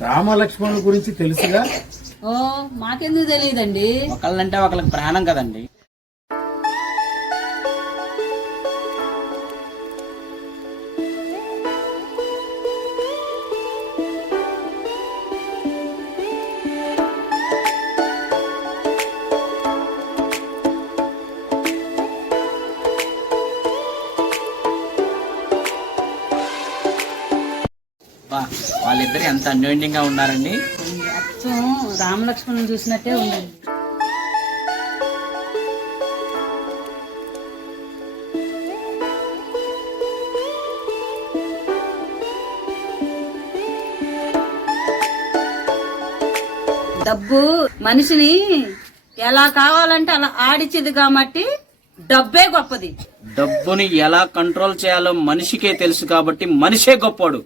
రామలక్ష్మణుల గురించి తెలుసుగా? ఓ మాకెందుకు తెలియదండి? ఒకళ్ళంటే ఒకళ్ళకి ప్రాణం కదండి. వాళ్ళిద్దరు ఎంత అన్యోన్యంగా ఉన్నారండి? అచ్చం రామలక్ష్మణుని చూసినట్టే ఉందండి డబ్బు మనిషిని ఎలా కావాలంటే అలా ఆడిచ్చేది కాబట్టి డబ్బే గొప్పది. డబ్బుని ఎలా కంట్రోల్ చేయాలో మనిషికే తెలుసు కాబట్టి మనిషే గొప్పోడు.